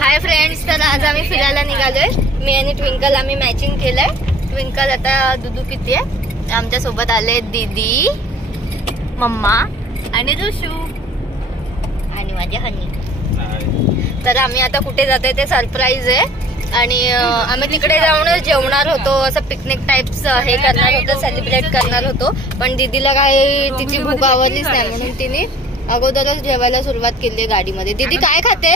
Hi friends, तर आज आम्ही फिरायला निघालोय. मी आणि ट्विंकल आम्ही मॅचिंग केलंय. ट्विंकल आता दुधू पिते. आमच्या सोबत आले दीदी, मम्मा आणि ऋषू आणि माझी हनी. तर आम्ही आता कुठे जातोय ते सरप्राईज आहे. आणि आम्ही तिकडे जाऊनच जेवणार होतो, असं पिकनिक टाइप्स हे करणार होतो, सेलिब्रेट करणार होतो. पण दीदीला काय तिची भूक आवडलीच नाही, म्हणून तिने अगोदरच जेवायला सुरुवात केली गाडीमध्ये. दीदी काय खाते?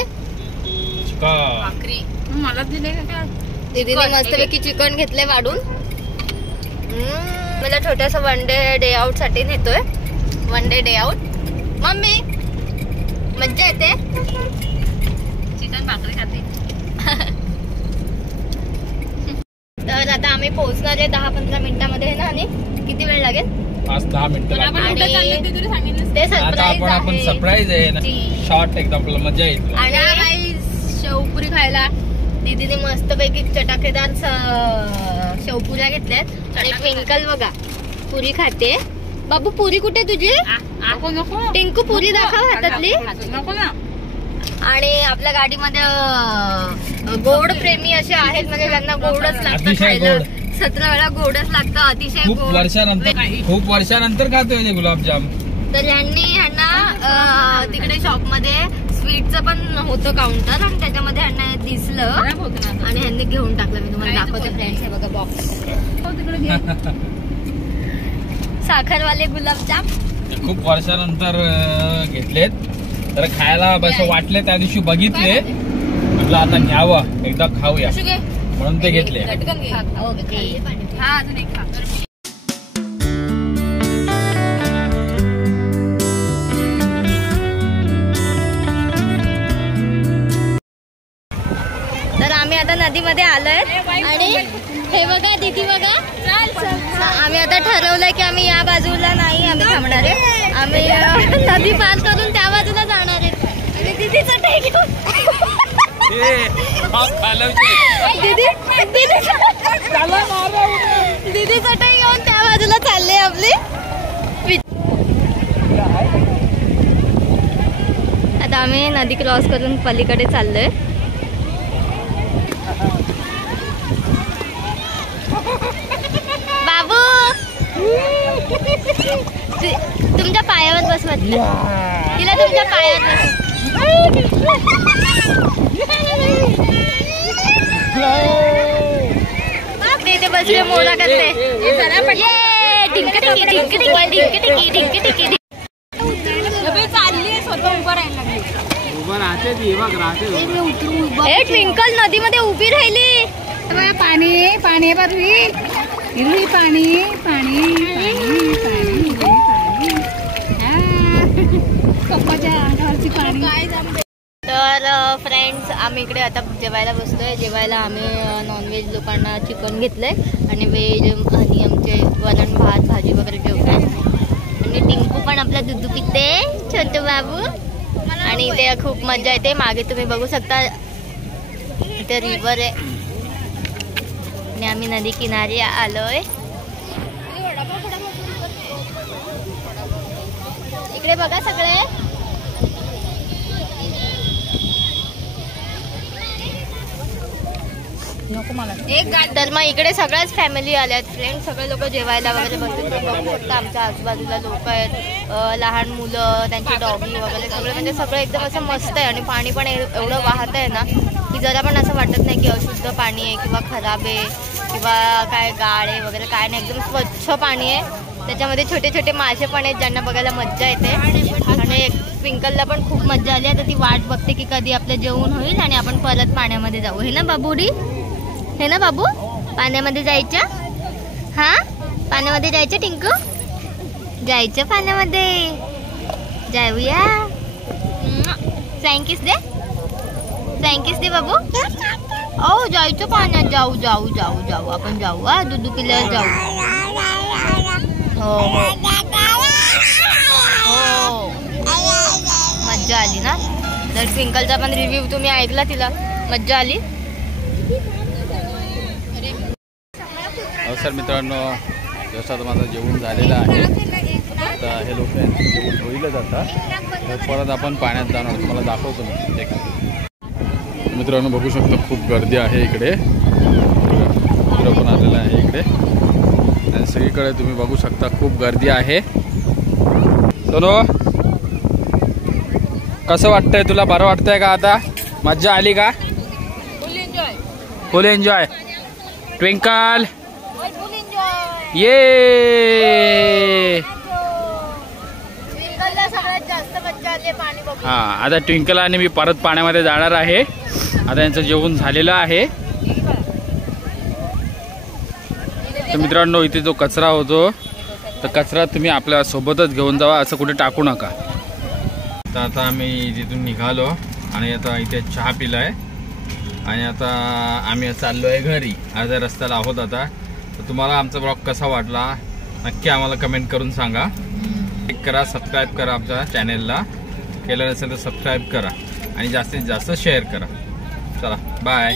भाकरी मला दिले का? दीदीने मस्तपैकी चिकन घेतले वाढून. मला छोटासा वन डे आउट साठी नेतोय. One day out. मम्मी मज्जा येते. चिकन भाकरी खाते. तर आता आम्ही पोहोचणार आहे 10-15 मिनिटांमध्ये ना. आणि किती वेळ लागेल? 5-10 मिनिटं. ते सरप्राईज आहे. शॉर्ट एकदम मजा येईल. आणि शेवपुरी खायला दीदीने मस्तपैकी चटाकेदार शेवपुऱ्या घेतल्यात. आणि ट्विंकल बघा पुरी खाते. बाबू पुरी कुठे तुझी? टिंकू पुरी दाखव हातातली. आणि आपल्या गाडीमध्ये गोड प्रेमी असे आहेत, म्हणजे त्यांना गोडच लागतं खायला. 17 वेळा गोडच लागतं. अतिशय खूप वर्षानंतर खातोय गुलाबजाम. तर ह्यांना तिकडे शॉप मध्ये स्वीटचं पण होतं काउंटर, आणि त्याच्यामध्ये ह्यांना दिसलं आणि ह्यांनी घेऊन टाकलं. मी तुम्हाला दाखवते फ्रेंड्स, हे बघा बॉक्स. साखरवाले गुलाबजाम खूप वर्षानंतर घेतलेत. तर खायला बस वाटले, त्या दिवशी बघितले, म्हटलं आता न्यावं एकदा खाऊया, म्हणून ते घेतले. तर आम्ही आता नदीमध्ये आलोय. आणि हे बघा दीदी बघा, आम्ही आता ठरवलंय की आम्ही या बाजूला नाही आम्ही थांबणार आहे. आम्ही नदी पार करून त्या बाजूला जाणार आहे. आणि दीदी चटई घेऊन दीदी चटई घेऊन त्या बाजूला चालले आपली. आता आम्ही नदी क्रॉस करून पलीकडे चाललोय. बाबू तुमच्या पायावर बसवत, तिला तुमच्या पायावर बसवत. ते बसले मोरा करते. ट्विंकल नदीमध्ये उभी राहिली. पाणी पाणी पाणी पाणी पाणी तर फ्रेंड्स, आम्ही इकडे आता जेवायला बसतोय. जेवायला आम्ही नॉनव्हेज लोकांना चिकन घेतलंय आणि व्हेज आणि आमचे वरण भात भाजी वगैरे जेवतोय. आणि टिंकू पण आपला दूध पिते, छोटू बाबू. आणि इथे खूप मजा येते. मागे तुम्ही बघू शकता इथे रिव्हर आहे आणि आम्ही नदी किनारी आलोय. इकडे बघा सगळे. तर मग इकडे सगळ्याच फॅमिली आल्यात फ्रेंड. सगळे लोक जेवायला वगैरे बसले. बघू शकता आमच्या आजूबाजूला लोक आहेत, लहान मुलं, त्यांची डॉगी वगैरे सगळे, म्हणजे सगळं एकदम असं मस्त आहे. आणि पाणी पण एवढं वाहत आहे ना की जरा पण असं वाटत नाही की अशुद्ध पाणी आहे किंवा खराब आहे किंवा काय गाळ आहे वगैरे काय नाही. एकदम स्वच्छ पाणी आहे. त्याच्यामध्ये छोटे छोटे मासे पण आहेत, ज्यांना बघायला मज्जा येते. आणि ट्विंकलला पण खूप मज्जा आली. आता ती वाट बघते की कधी आपलं जेवण होईल आणि आपण परत पाण्यामध्ये जाऊ. हे ना बाबूडी, हे ना बाबू, पाण्यामध्ये जायचं. हा, पाण्यामध्ये जायचं टिंकू, जायचं पाण्यामध्ये, जाऊया. थँक्यूच दे, थँक्यूच दे बाबू. ओ जायचं पाण्यात, जाऊ जाऊ जाऊ जाऊ आपण जाऊ. हा, दूध पिल्यावर जाऊ. हो हो, मज्जा आली ना. तर ट्विंकलचा पण रिव्ह्यू तुम्ही ऐकला, तिला मज्जा आली. सर मित्रांनो, जसं आता माझं जेवण झालेलं आहे. आता हे लोक जेवण होईलच आता. परत आपण पाण्यात जाणार, तुम्हाला दाखवतो मी. मित्रांनो बघू शकता खूप गर्दी आहे इकडे, मित्र पण आलेला आहे इकडे आणि सगळीकडे तुम्ही बघू शकता खूप गर्दी आहे. सोनू कसं वाटतंय तुला, बरं वाटतंय का आता, मज्जा आली का? फुल एन्जॉय. ट्विंकल ये सगळ्यात जास्त मज्जा आली पाणी बघून. हा आता ट्विंकल आणि मी परत पाण्यामध्ये जाणार आहे. आता यांचं जेवण झालेलं आहे. तर मित्रांनो इथे जो कचरा होतो तर कचरा तुम्ही आपल्या सोबतच घेऊन जावा, असं कुठे टाकू नका. तर आता आम्ही तिथून निघालो आणि आता इथे चहा पिलाय आणि आता आम्ही चाललो आहे घरी. अर्ध्या रस्त्याला आहोत आता. तर तुम्हाला आमचा ब्लॉग कसा वाटला नक्की आम्हाला कमेंट करून सांगा. लाईक करा, सबस्क्राईब करा, आमच्या चॅनेलला केलं नसेल तर सबस्क्राईब करा आणि जास्तीत जास्त शेअर करा. चला बाय.